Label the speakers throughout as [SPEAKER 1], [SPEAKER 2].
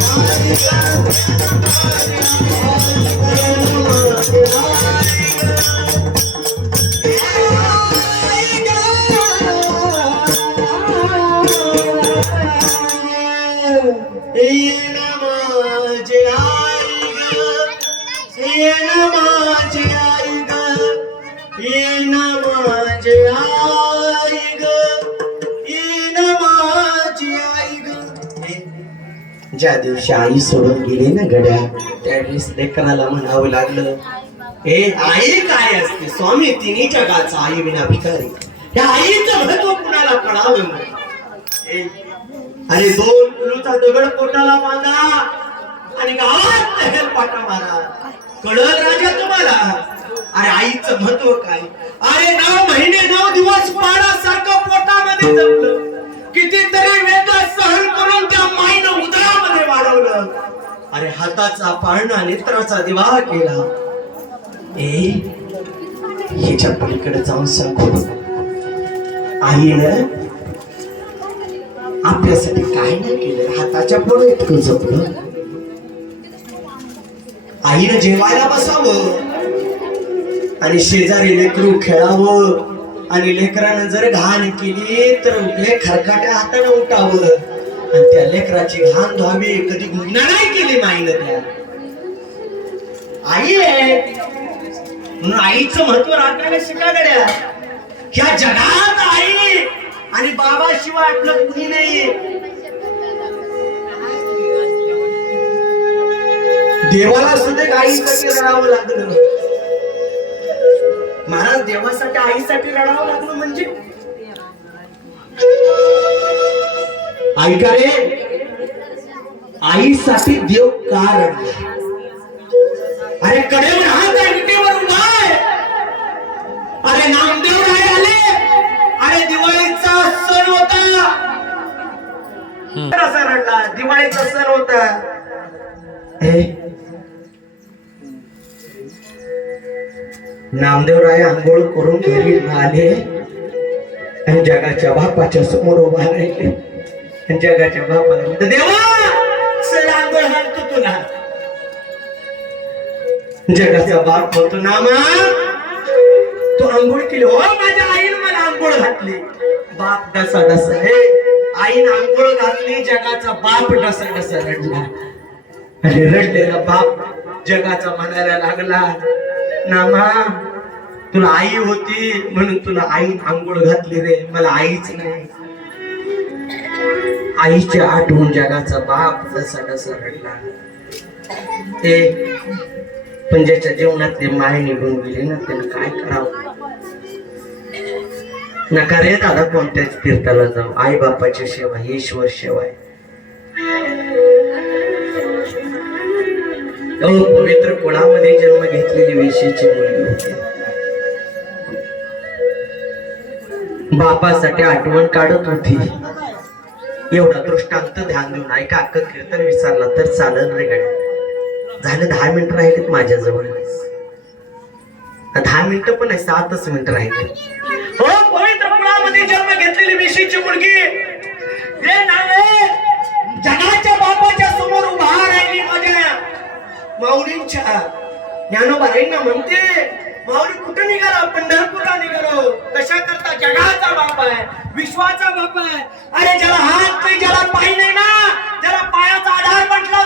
[SPEAKER 1] Yeah. ज्या दिवशी आई सोडून गेली ना गड्या त्या दिवस लेकराला म्हणावं लागलं हे आई काय असते? स्वामी तिन्ही जगाचा आई विना भिकारी. या आईचं महत्त्व कुणाला कळावं आणि दोन किलोचा दगड पोटाला बांधा आणि गावात तहेर पाटा मारा. कळल राजा तुम्हाला? अरे आईचं महत्त्व काय? अरे नऊ महिने नऊ अरे पाळणा नेत्राचा दिवा केला. ए हिच्या पलीकडे जाऊन सांगू आईनं आपल्यासाठी काय नाही केलं? हाताच्या पुढे इतकं जपलं. आईनं जेवायला बसावं. आणि शेजारी लेकरू खेळावं. आणि लेकरानं जर घाण केली तर ले खरकाट्या हाताने उठावं. आणि त्या लेकराची घाण धुवावी कधी गुन्हा नाही केली माईनं त्या. आई आहे. म्हणून आईचं महत्त्व राखायला शिकागड्या ह्या जगात आई आणि बाबा शिवाय आपलं कुणी नाहीये देवाला सुद्धा आईसाठी रडावं लागलं. महाराज देवासाठी आईसाठी रडावं लागलं म्हणजे? ऐका रे आईसाठी देव का रडला? अरे हात उभा आहे अरे नामदेव राय आले. अरे दिवाळीचा सण होता. कसा रडला? दिवाळीचा सण होता. नामदेव राय आंघोळ करून घरी आले. आणि जगाच्या बापाच्या समोर उभा राहिले. जगाच्या बापाला म्हणतो, देवा चल आंघोळ घालतो तुला. जगाचा बाप म्हणतो नामा तू आंघोळ केली. हो माझ्या आईने मला आंघोळ घातली. बाप डसा डसा हे आईने आंघोळ घातली जगाचा बाप डसा डसा रडला. आणि रडलेला बाप जगाचा म्हणायला लागला नामा तुला आई होती म्हणून तुला आई आंघोळ घातली रे मला आईच नाही. आईची आठवण जगाचा बाप जसा डसा रडला. ते पण ज्याच्या जीवनातली माय निघून गेले ना त्यानं काय करावं? नका रे दादा कोणत्याच तीर्थाला जाऊ आई बापाची सेवा ईश्वर सेवा आहे पवित्र कुळामध्ये जन्म घेतलेली वेशीची मुलगी होती. बापासाठी आठवण काढत होती. एवढा दृष्टांत ध्यान देऊन ऐका अक्क कीर्तन विसरला तर चालन रे गड्या. झालं दहा मिनिटं राहिलेत माझ्याजवळ. दहा मिनिटं पण आहे सातच मिनिटं राहिले हो पवित्र कुळामध्ये जन्म घेतलेली विशीची मुलगी. हे जगाच्या बापाच्या समोर उभा राहिली माझ्या. माऊलींच्या ज्ञानोबा ना म्हणते माऊली कुठं निघाला? पंढरपूरला निघालो. कशा करता जगाचा बाप आहे विश्वाचा बाप आहे. अरे ज्याला हात नाही ज्याला पाय नाही ना ज्याला पायाचा आधार म्हटला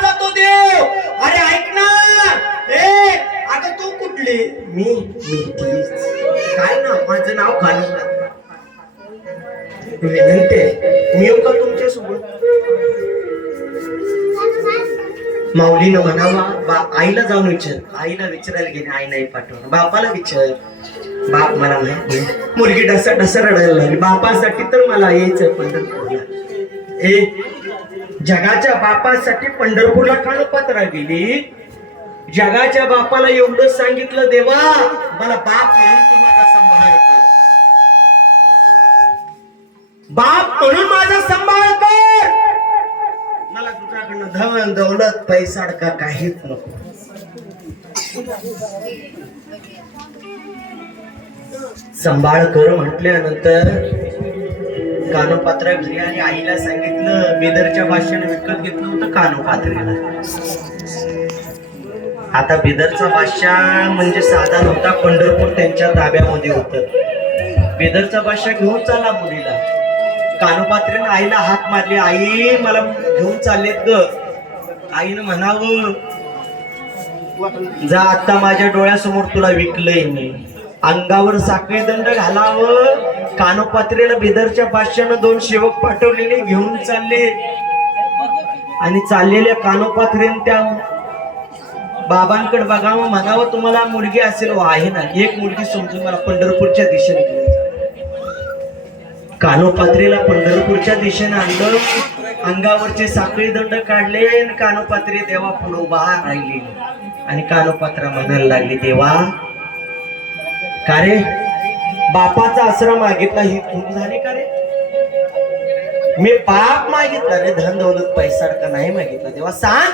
[SPEAKER 1] माऊलीनं म्हणावा बा आईला जाऊन विचार. आईला विचारायला गेले आई नाही पाठवणार बापाला विचार. बाप मला नाही मुलगी डसा डसा रडायला लागली. बापासाठी तर मला यायचं पंढरपूरला. ए जगाच्या बापासाठी पंढरपूरला काळ गेली जगाच्या बापाला एवढं सांगितलं देवा मला बाप म्हणून तुम्हाला माझा सांभाळ बाप म्हणून माझा सांभाळ मला धन दौलत पैसा का काहीच नको. सांभाळ कर म्हटल्यानंतर कानोपात्र घरी आणि आईला सांगितलं बिदरच्या भाषेने विकत घेतलं होतं कानोपात्रेला. आता बिदरचा बादशाह म्हणजे साधा नव्हता पंढरपूर त्यांच्या ताब्यामध्ये होत. बिदरचा बादशाह घेऊन चालला मुलीला. कानोपात्रेनं आईला हाक मारली. आई मला घेऊन चाललेत ग. आईनं म्हणावं जा आता माझ्या डोळ्यासमोर तुला विकलंय मी. अंगावर साखळी दंड घालावं. कानोपात्रेला बिदरच्या बादशानं दोन सेवक पाठवलेले घेऊन चालले. आणि चाललेल्या कानोपात्रेन त्या बाबांकडे बघावं म्हणावं तुम्हाला मुलगी असेल. व आहे ना. एक मुलगी समजून मला पंढरपूरच्या दिशेने कानोपात्रीला पंढरपूरच्या दिशेने आणलं. अंगावरचे साखळी दंड काढले आणि कानोपात्री देवा पुढे उभा राहिली. आणि कानोपात्रा म्हणायला लागली देवा का रे? बापाचा आश्रम मागितला ही चूक झाली का रे? मी बाप मागितला रे धन दौलत पैसा का नाही मागितला. देवा सांग.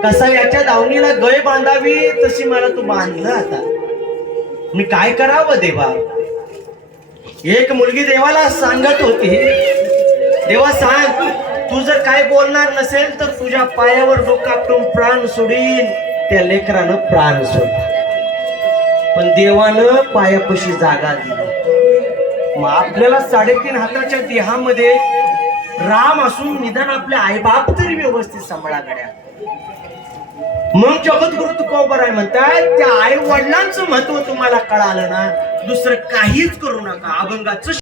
[SPEAKER 1] कसा याच्या दावणीला गय बांधावी तशी मला तू बांधलं आता. मी काय करावं देवा? एक मुलगी देवाला सांगत होती. देवा सांग तू जर काय बोलणार नसेल तर तुझ्या पायावर डोकं प्राण सोडीन. त्या लेकरानं प्राण सोडला. पण देवानं पायापशी जागा दिली. मग आपल्याला साडेतीन हाताच्या देहामध्ये राम असून निदान आपले आईबाप तरी व्यवस्थित सांभाळा गड्या मग जगद्गुरु तुकोबर आहे म्हणतात त्या आई वडिलांचं महत्त्व तुम्हाला कळालं ना. दुसरं काहीच करू नका. अभंगाचं